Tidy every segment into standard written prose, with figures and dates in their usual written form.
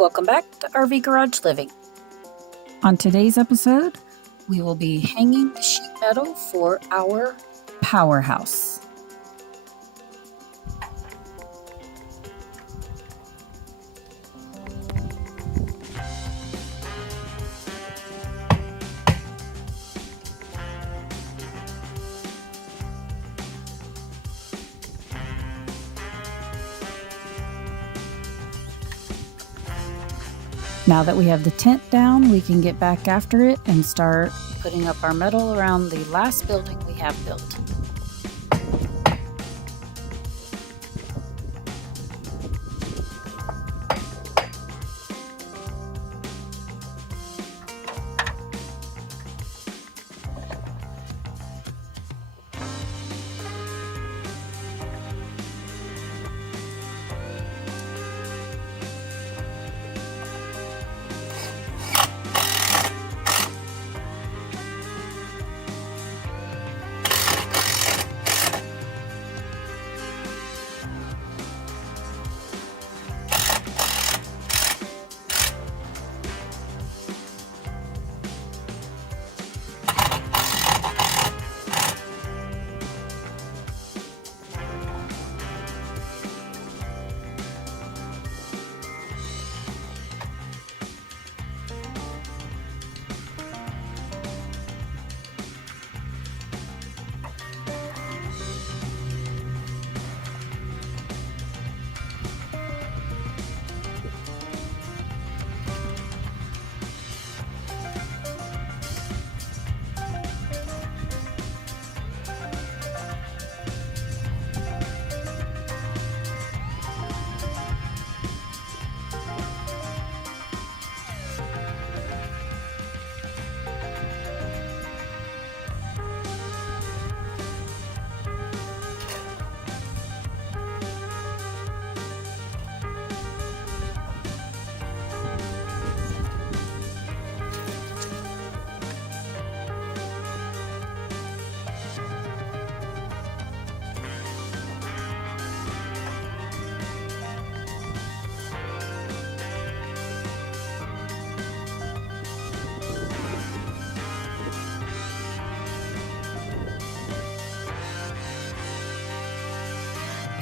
Welcome back to RV Garage Living. On today's episode, we will be hanging the sheet metal for our powerhouse. Now that we have the tent down, we can get back after it and start putting up our metal around the last building we have built.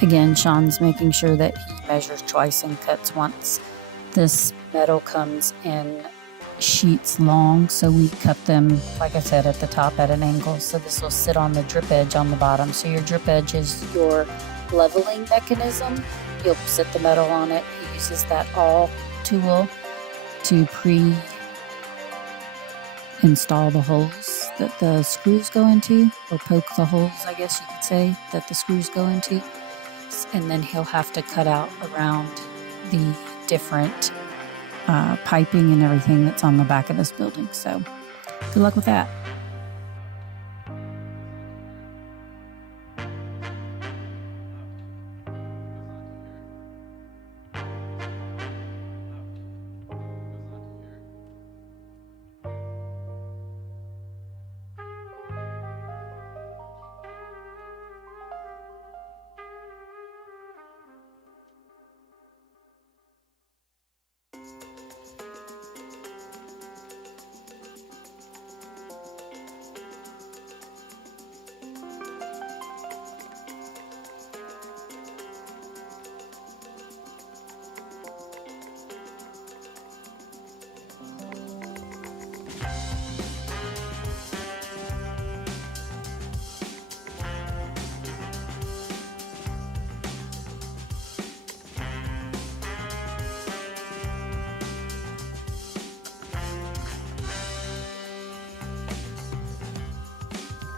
Again, Sean's making sure that he measures twice and cuts once. This metal comes in sheets long, so we cut them, like I said, at the top at an angle. So this will sit on the drip edge on the bottom. So your drip edge is your leveling mechanism. You'll sit the metal on it. He uses that awl tool to pre-install the holes that the screws go into, or poke the holes, I guess you could say, that the screws go into. And then he'll have to cut out around the different piping and everything that's on the back of this building. So good luck with that.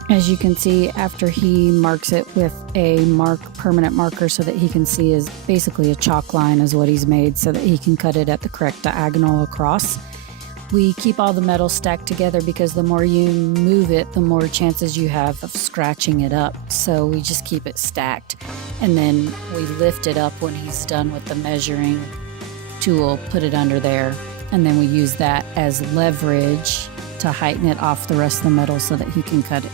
As you can see, after he marks it with a permanent marker so that he can see, is basically a chalk line is what he's made so that he can cut it at the correct diagonal across. We keep all the metal stacked together because the more you move it, the more chances you have of scratching it up. So we just keep it stacked. And then we lift it up when he's done with the measuring tool, put it under there. And then we use that as leverage to heighten it off the rest of the metal so that he can cut it.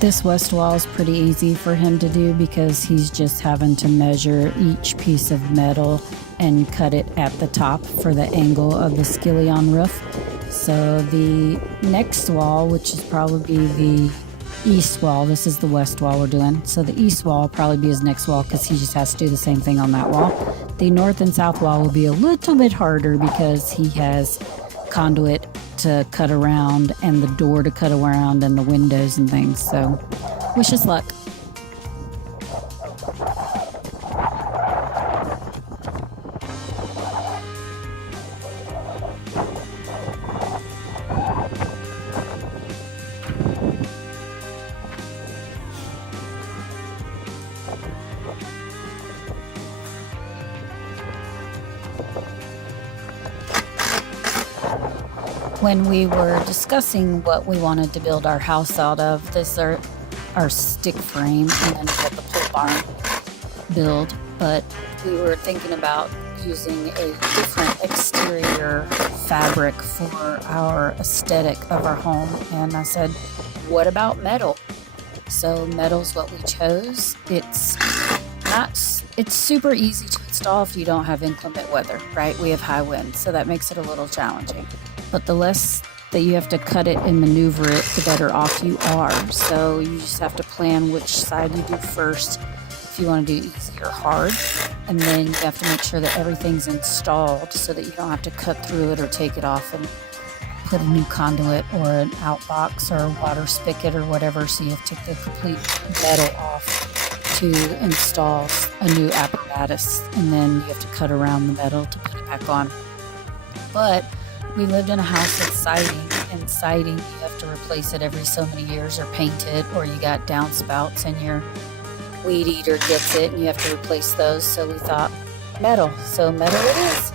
This west wall is pretty easy for him to do because he's just having to measure each piece of metal and cut it at the top for the angle of the skillion roof. So the next wall, which is probably the east wall, this is the west wall we're doing. So the east wall will probably be his next wall because he just has to do the same thing on that wall. The north and south wall will be a little bit harder because he has conduit to cut around and the door to cut around and the windows and things. So wish us luck. When we were discussing what we wanted to build our house out of, this are our stick frame and then we have the pole barn build, but we were thinking about using a different exterior fabric for our aesthetic of our home, and I said, what about metal? So metal's what we chose. It's super easy to install if you don't have inclement weather, right? We have high winds, so that makes it a little challenging. But the less that you have to cut it and maneuver it, the better off you are. So you just have to plan which side you do first, if you want to do easy or hard. And then you have to make sure that everything's installed so that you don't have to cut through it or take it off and put a new conduit or an outbox or a water spigot or whatever. So you have to take the complete metal off to install a new apparatus. And then you have to cut around the metal to put it back on. But we lived in a house with siding, and siding, you have to replace it every so many years or paint it, or you got downspouts and your weed eater gets it and you have to replace those. So we thought metal, so metal it is.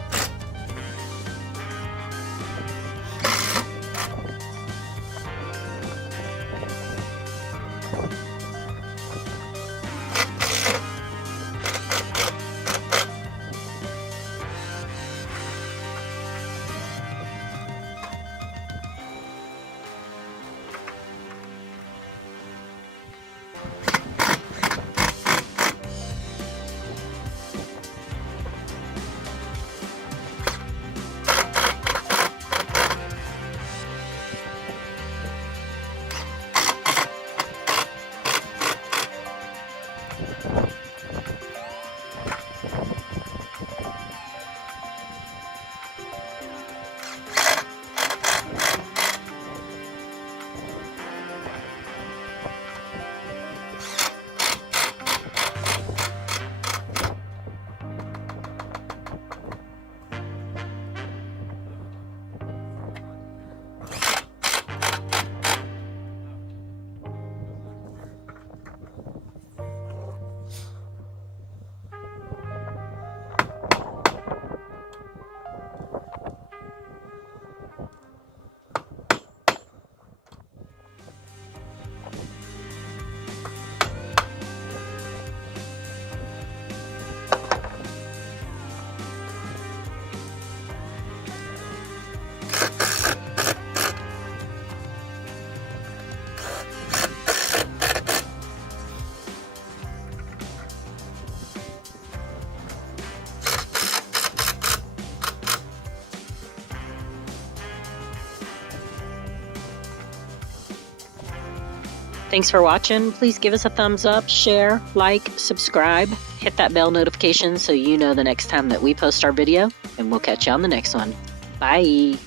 Thanks for watching. Please give us a thumbs up, share, like, subscribe, hit that bell notification so you know the next time that we post our video, and we'll catch you on the next one. Bye.